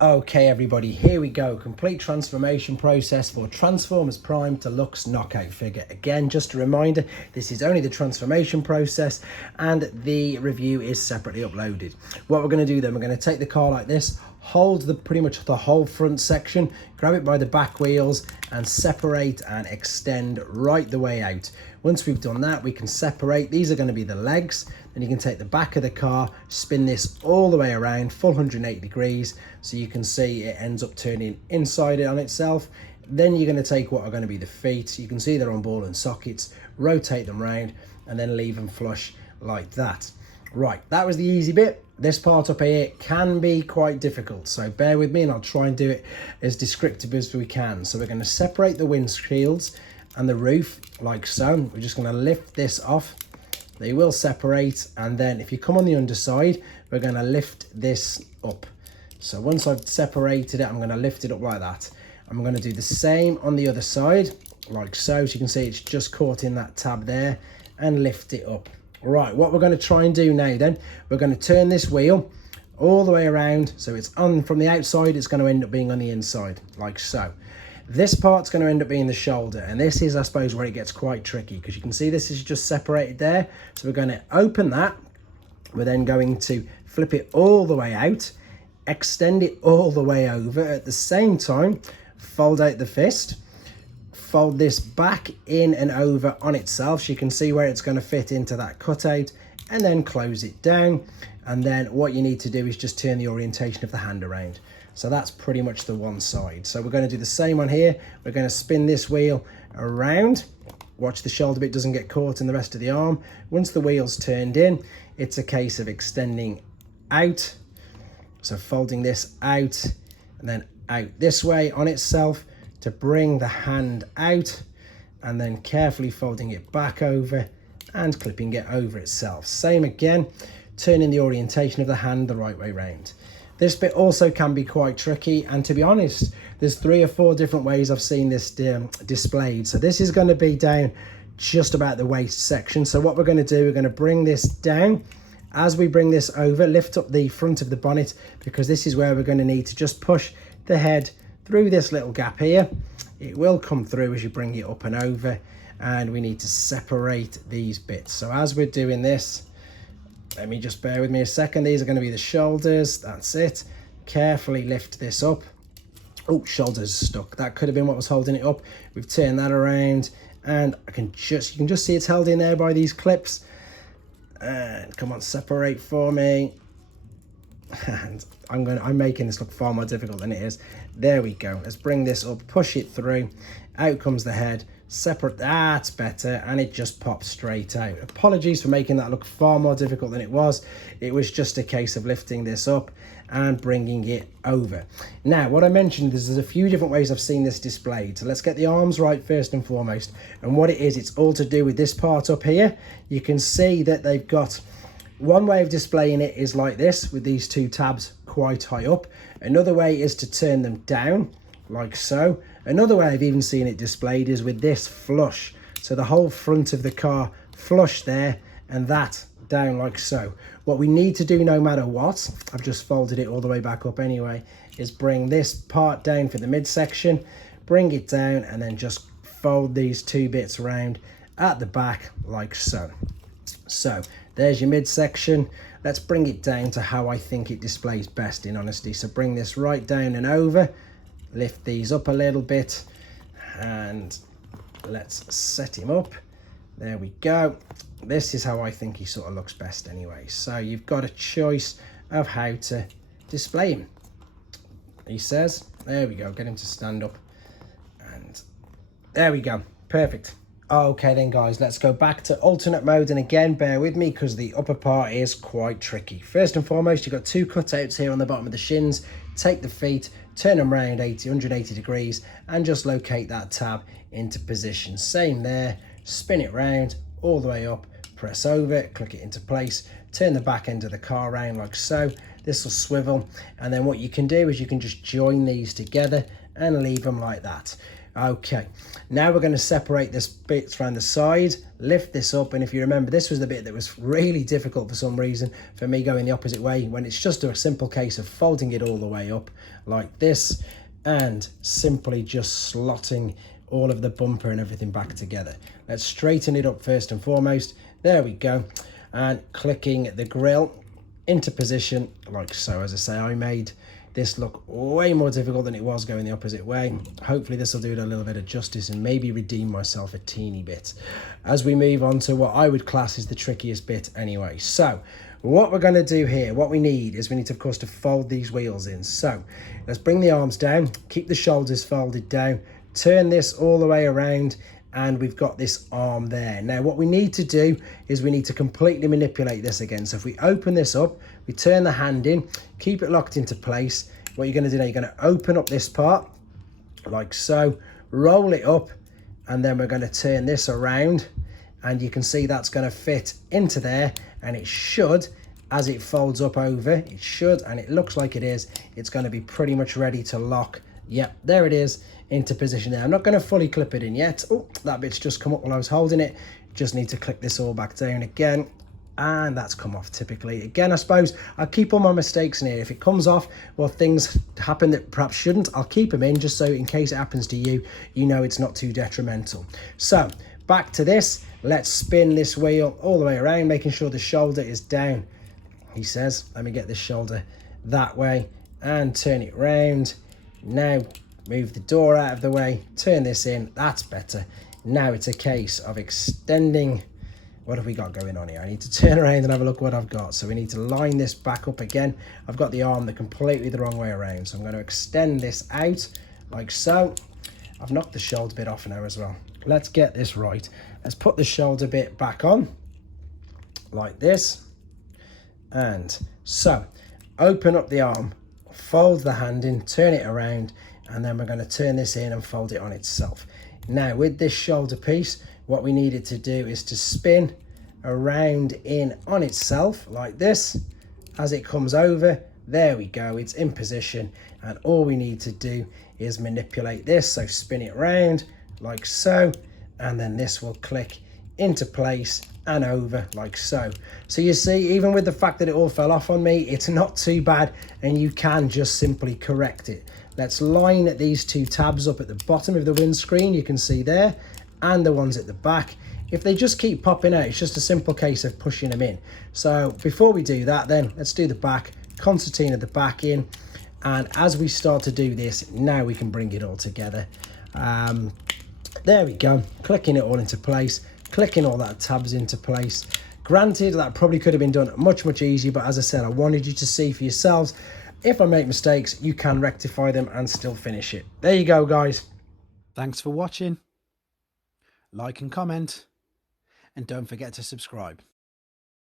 Okay everybody, here we go. Complete transformation process for Transformers Prime Deluxe knockout figure. Again, just a reminder, this is only the transformation process and the review is separately uploaded. What we're going to do then, we're going to take the car like this, hold pretty much the whole front section, grab it by the back wheels and separate and extend right the way out. Once we've done that, we can separate. These are going to be the legs. Then you can take the back of the car, spin this all the way around, full 180 degrees. So you can see it ends up turning inside it on itself. Then you're going to take what are going to be the feet. You can see they're on ball and sockets, rotate them round and then leave them flush like that. Right, that was the easy bit. This part up here can be quite difficult, so bear with me and I'll try and do it as descriptive as we can. So we're going to separate the windshields and the roof like so. We're just going to lift this off. They will separate, and then if you come on the underside, we're going to lift this up. So once I've separated it, I'm going to lift it up like that. I'm going to do the same on the other side like so. So you can see it's just caught in that tab there, and lift it up. Right, what we're going to try and do now then, we're going to turn this wheel all the way around so it's on from the outside. It's going to end up being on the inside like so. This part's going to end up being the shoulder, and this is, I suppose, where it gets quite tricky, because you can see this is just separated there. So we're going to open that. We're then going to flip it all the way out, extend it all the way over. At the same time, fold out the fist, fold this back in and over on itself so you can see where it's going to fit into that cutout, and then close it down. And then what you need to do is just turn the orientation of the hand around. So that's pretty much the one side. So we're going to do the same on here. We're going to spin this wheel around. Watch the shoulder bit doesn't get caught in the rest of the arm. Once the wheel's turned in, it's a case of extending out. So folding this out and then out this way on itself to bring the hand out, and then carefully folding it back over and clipping it over itself. Same again, turning the orientation of the hand the right way round. This bit also can be quite tricky, and to be honest, there's 3 or 4 different ways I've seen this displayed. So this is going to be down just about the waist section. So what we're going to do, we're going to bring this down. As we bring this over, lift up the front of the bonnet, because this is where we're going to need to just push the head through this little gap here. It will come through as you bring it up and over, and we need to separate these bits. So as we're doing this, let me just bear with me a second. These are going to be the shoulders. That's it. Carefully lift this up. Oh, shoulders stuck. That could have been what was holding it up. We've turned that around, and you can just see it's held in there by these clips. And come on, separate for me. And I'm making this look far more difficult than it is. There we go. Let's bring this up, push it through. Out comes the head. Separate, that's better, and it just pops straight out. Apologies for making that look far more difficult than it was. It was just a case of lifting this up and bringing it over. Now, what I mentioned is there's a few different ways I've seen this displayed. So let's get the arms right first and foremost. And what it is, it's all to do with this part up here. You can see that they've got one way of displaying it is like this, with these 2 tabs quite high up. Another way is to turn them down like so. Another way I've even seen it displayed is with this flush. So the whole front of the car flush there, and that down like so. What we need to do no matter what, I've just folded it all the way back up anyway, is bring this part down for the midsection, bring it down, and then just fold these 2 bits around at the back like so. So there's your midsection. Let's bring it down to how I think it displays best, in honesty. So bring this right down and over. Lift these up a little bit, and let's set him up. There we go. This is how I think he sort of looks best anyway. So you've got a choice of how to display him. He says, there we go, get him to stand up, and there we go, perfect. Okay then guys, let's go back to alternate mode, and again bear with me because the upper part is quite tricky. First and foremost, you've got 2 cutouts here on the bottom of the shins. Take the feet, turn them around 180 degrees, and just locate that tab into position. Same there, spin it round all the way up, press over, click it into place, turn the back end of the car around like so. This will swivel, and then what you can do is you can just join these together and leave them like that. Okay, now we're going to separate this bits around the side, lift this up, and if you remember, this was the bit that was really difficult for some reason for me going the opposite way, when it's just a simple case of folding it all the way up like this and simply just slotting all of the bumper and everything back together. Let's straighten it up first and foremost. There we go. And clicking the grill into position like so. As I say, I made this look way more difficult than it was going the opposite way. Hopefully this will do it a little bit of justice and maybe redeem myself a teeny bit as we move on to what I would class as the trickiest bit anyway. So what we're going to do here, what we need is we need to, of course, to fold these wheels in. So let's bring the arms down, keep the shoulders folded down, turn this all the way around, and we've got this arm there. Now what we need to do is we need to completely manipulate this again. So if we open this up, we turn the hand in, keep it locked into place. What you're going to do now, you're going to open up this part like so, roll it up, and then we're going to turn this around, and you can see that's going to fit into there, and it should, as it folds up over, it should, and it looks like it is, it's going to be pretty much ready to lock. Yep, there it is, into position there. I'm not going to fully clip it in yet. Oh, that bit's just come up while I was holding it. Just need to click this all back down again, and that's come off typically. Again, I suppose I'll keep all my mistakes in here. If it comes off, well, things happen that perhaps shouldn't, I'll keep them in just so in case it happens to you, you know it's not too detrimental. So back to this, let's spin this wheel all the way around, making sure the shoulder is down. He says, let me get this shoulder that way and turn it round. Now move the door out of the way, turn this in, that's better. Now it's a case of extending. What have we got going on here? I need to turn around and have a look what I've got. So we need to line this back up again. I've got the arm completely the wrong way around. So I'm going to extend this out like so. I've knocked the shoulder bit off now as well. Let's get this right. Let's put the shoulder bit back on like this. And so open up the arm, fold the hand in, turn it around, and then we're going to turn this in and fold it on itself. Now with this shoulder piece, what we need it to do is to spin around in on itself like this. As it comes over, there we go, it's in position, and all we need to do is manipulate this. So spin it round like so, and then this will click into place and over like so. So you see, even with the fact that it all fell off on me, it's not too bad, and you can just simply correct it. Let's line these two tabs up at the bottom of the windscreen, you can see there, and the ones at the back. If they just keep popping out, it's just a simple case of pushing them in. So before we do that, then let's do the back, concertina the back in, and as we start to do this, now we can bring it all together. There we go, clicking it all into place, clicking all that tabs into place. Granted, that probably could have been done much easier, but as I said, I wanted you to see for yourselves, if I make mistakes, you can rectify them and still finish it. There you go, guys. Thanks for watching. Like and comment, and don't forget to subscribe.